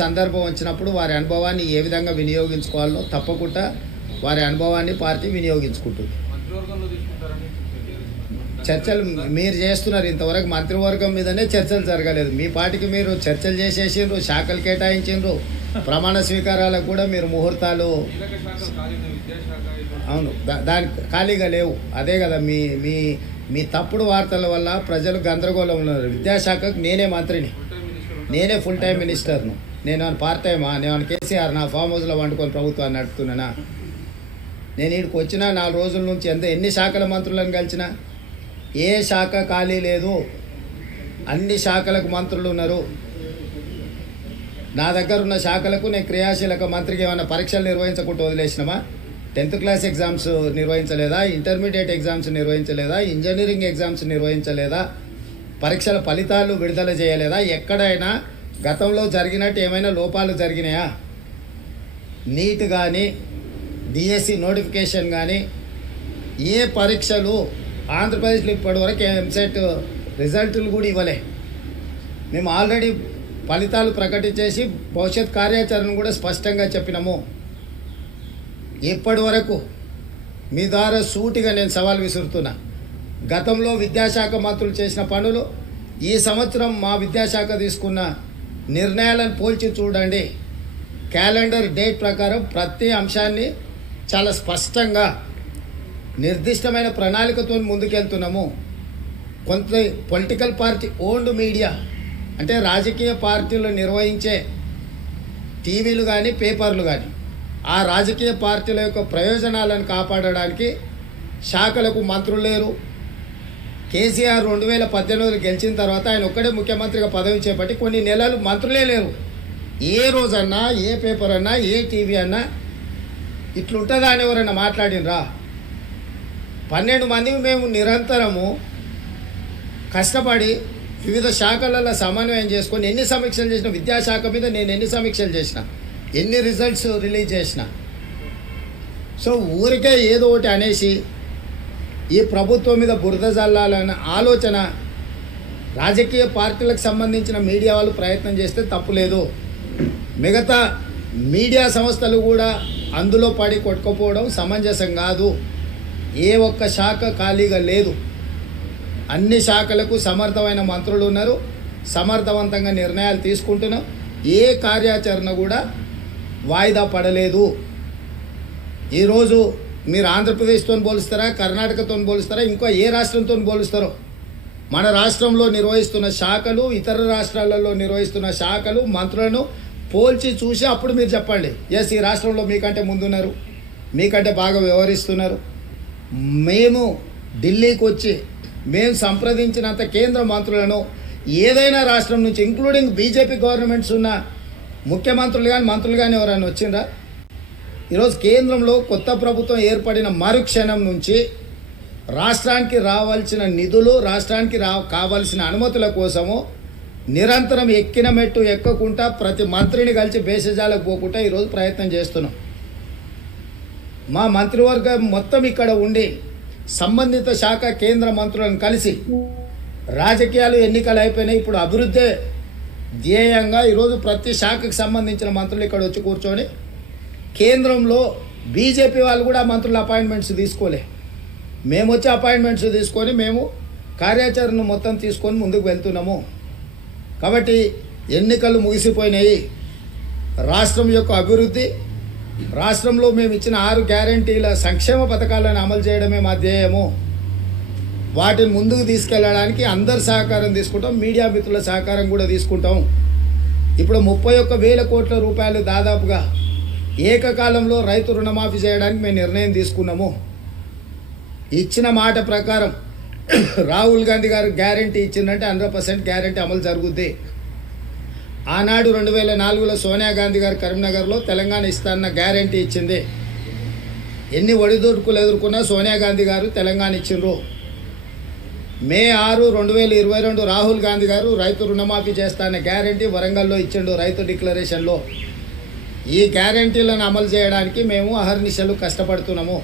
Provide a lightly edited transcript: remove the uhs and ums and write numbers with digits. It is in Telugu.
సందర్భం వచ్చినప్పుడు వారి అనుభవాన్ని ఏ విధంగా వినియోగించుకోవాలో తప్పకుండా వారి అనుభవాన్ని పార్టీ వినియోగించుకుంటుంది. చర్చలు మీరు చేస్తున్నారు, ఇంతవరకు మంత్రివర్గం మీదనే చర్చలు జరగలేదు. మీ పార్టీకి మీరు చర్చలు చేసేసిండ్రు, శాఖలు కేటాయించిండ్రు, ప్రమాణ స్వీకారాలకు కూడా మీరు ముహూర్తాలు అవును దాని ఖాళీగా లేవు. అదే కదా మీ మీ మీ తప్పుడు వార్తల వల్ల ప్రజలు గందరగోళం ఉన్నారు. విద్యాశాఖకు నేనే మంత్రిని, నేనే ఫుల్ టైం మినిస్టర్ను. నేను పార్ట్ టైమా? నేను కేసీఆర్ నా ఫామ్ హౌస్లో వండుకొని ప్రభుత్వాన్ని నడుపుతున్నానా? నేను ఇక్కడికి వచ్చిన 4 రోజుల నుంచి ఎన్ని శాఖల మంత్రులను కలిసినా ఏ శాఖ ఖాళీ లేదు. అన్ని శాఖలకు మంత్రులు ఉన్నారు. నా దగ్గర ఉన్న శాఖలకు నేను క్రియాశీలక మంత్రికి ఏమైనా పరీక్షలు నిర్వహించకుండా వదిలేసినామా? 10th క్లాస్ ఎగ్జామ్స్ నిర్వహించలేదా? ఇంటర్మీడియట్ ఎగ్జామ్స్ నిర్వహించలేదా? ఇంజనీరింగ్ ఎగ్జామ్స్ నిర్వహించలేదా? పరీక్షల ఫలితాలు విడుదల చేయలేదా? ఎక్కడైనా గతంలో జరిగినట్టు ఏమైనా లోపాలు జరిగినాయా? నీట్ కానీ డిఎస్సి నోటిఫికేషన్ కానీ ఏ పరీక్షలు ఆంధ్రప్రదేశ్లో ఇప్పటివరకు ఎంసెట్ రిజల్టులు కూడా ఇవ్వలే. మేము ఆల్రెడీ ఫలితాలు ప్రకటించేసి భవిష్యత్ కార్యాచరణను కూడా స్పష్టంగా చెప్పినాము. ఇప్పటి వరకు మీ ద్వారా సూటిగా నేను సవాల్ విసురుతున్నా. గతంలో విద్యాశాఖ మంత్రులు చేసిన పనులు, ఈ సంవత్సరం మా విద్యాశాఖ తీసుకున్న నిర్ణయాలను పోల్చి చూడండి. క్యాలెండర్ డేట్ ప్రకారం ప్రతి అంశాన్ని చాలా స్పష్టంగా నిర్దిష్టమైన ప్రణాళికతో ముందుకెళ్తున్నాము. కొంత పొలిటికల్ పార్టీ ఓన్డ్ మీడియా అంటే రాజకీయ పార్టీలు నిర్వహించే టీవీలు కానీ పేపర్లు కానీ ఆ రాజకీయ పార్టీల యొక్క ప్రయోజనాలను కాపాడడానికి శాఖలకు మంత్రులు లేరు. కేసీఆర్ 2018 గెలిచిన తర్వాత ఆయన ఒక్కడే ముఖ్యమంత్రిగా పదవి చేపట్టి కొన్ని నెలలు మంత్రులే లేరు. ఏ రోజన్నా ఏ పేపర్ అన్నా ఏ టీవీ అన్నా ఇట్లుంటుందా అని ఎవరైనా మాట్లాడినరా? 12 మంది మేము నిరంతరము కష్టపడి వివిధ శాఖలలో సమన్వయం చేసుకొని ఎన్ని సమీక్షలు చేసిన, విద్యాశాఖ మీద నేను ఎన్ని సమీక్షలు చేసిన, ఎన్ని రిజల్ట్స్ రిలీజ్ చేసిన. సో ఊరికే ఏదో ఒకటి అనేసి ఈ ప్రభుత్వం మీద బురద జల్లాలన్న ఆలోచన రాజకీయ పార్టీలకు సంబంధించిన మీడియా వాళ్ళు ప్రయత్నం చేస్తే తప్పులేదు. మిగతా మీడియా సంస్థలు కూడా అందులో పడి కొట్టుకుపోవడం సమంజసం కాదు. ఏ ఒక్క శాఖ ఖాళీగా లేదు. అన్ని శాఖలకు సమర్థమైన మంత్రులు ఉన్నారు, సమర్థవంతంగా నిర్ణయాలు తీసుకుంటున్నాం. ఏ కార్యాచరణ కూడా వాయిదా పడలేదు. ఈరోజు మీరు ఆంధ్రప్రదేశ్తో పోలుస్తారా, కర్ణాటకతో పోలుస్తారా, ఇంకో ఏ రాష్ట్రంతో పోలుస్తారో? మన రాష్ట్రంలో నిర్వహిస్తున్న శాఖలు, ఇతర రాష్ట్రాలలో నిర్వహిస్తున్న శాఖలు, మంత్రులను పోల్చి చూసి అప్పుడు మీరు చెప్పండి, ఎస్ ఈ రాష్ట్రంలో మీకంటే ముందున్నారు, మీకంటే బాగా వ్యవహరిస్తున్నారు. మేము ఢిల్లీకి వచ్చి మేము సంప్రదించినంత కేంద్ర మంత్రులను ఏదైనా రాష్ట్రం నుంచి ఇంక్లూడింగ్ బీజేపీ గవర్నమెంట్స్ ఉన్న ముఖ్యమంత్రులు కానీ మంత్రులు కానీ ఎవరైనా వచ్చిందా? ఈరోజు కేంద్రంలో కొత్త ప్రభుత్వం ఏర్పడిన మరుక్షణం నుంచి రాష్ట్రానికి రావాల్సిన నిధులు, రాష్ట్రానికి కావాల్సిన అనుమతుల కోసము నిరంతరం ఎక్కిన మెట్టు ఎక్కకుండా ప్రతి మంత్రిని కలిసి భేషజాలకు పోకుండా ఈరోజు ప్రయత్నం చేస్తున్నాం. మా మంత్రివర్గం మొత్తం ఇక్కడ ఉండి సంబంధిత శాఖ కేంద్ర మంత్రులను కలిసి రాజకీయాలు ఎన్నికలు అయిపోయినాయి, ఇప్పుడు అభివృద్ధి ధ్యేయంగా ఈరోజు ప్రతి శాఖకు సంబంధించిన మంత్రులు ఇక్కడ వచ్చి కూర్చొని కేంద్రంలో బీజేపీ వాళ్ళు కూడా మంత్రుల అపాయింట్మెంట్స్ తీసుకోలే. మేము వచ్చి అపాయింట్మెంట్స్ తీసుకొని మేము కార్యాచరణ మొత్తం తీసుకొని ముందుకు వెళ్తున్నాము. కాబట్టి ఎన్నికలు ముగిసిపోయినాయి. రాష్ట్రం యొక్క అభివృద్ధి, రాష్ట్రంలో మేము ఇచ్చిన 6 గ్యారంటీల సంక్షేమ పథకాలను అమలు చేయడమే మా ధ్యేయము. వాటిని ముందుకు తీసుకెళ్ళడానికి అందరి సహకారం తీసుకుంటాం, మీడియా మిత్రుల సహకారం కూడా తీసుకుంటాం. ఇప్పుడు 31,000 కోట్ల రూపాయలు దాదాపుగా ఏకకాలంలో రైతు రుణమాఫీ చేయడానికి మేము నిర్ణయం తీసుకున్నాము. ఇచ్చిన మాట ప్రకారం రాహుల్ గాంధీ గారు గ్యారంటీ ఇచ్చిందంటే 100% గ్యారంటీ అమలు జరుగుద్ది. ఆనాడు 2004లో సోనియా గాంధీ గారు కరీంనగర్లో తెలంగాణ ఇస్తాన్న గ్యారంటీ ఇచ్చింది. ఎన్ని ఒడిదుడుకులు ఎదుర్కొన్నా సోనియా గాంధీ గారు తెలంగాణ ఇచ్చిండ్రు. మే 6, 2022 రాహుల్ గాంధీ గారు రైతు రుణమాఫీ చేస్తాన్న గ్యారంటీ వరంగల్లో ఇచ్చిండు రైతు డిక్లరేషన్లో. ఈ గ్యారంటీలను అమలు చేయడానికి మేము అహర్నిశలు కష్టపడుతున్నాము.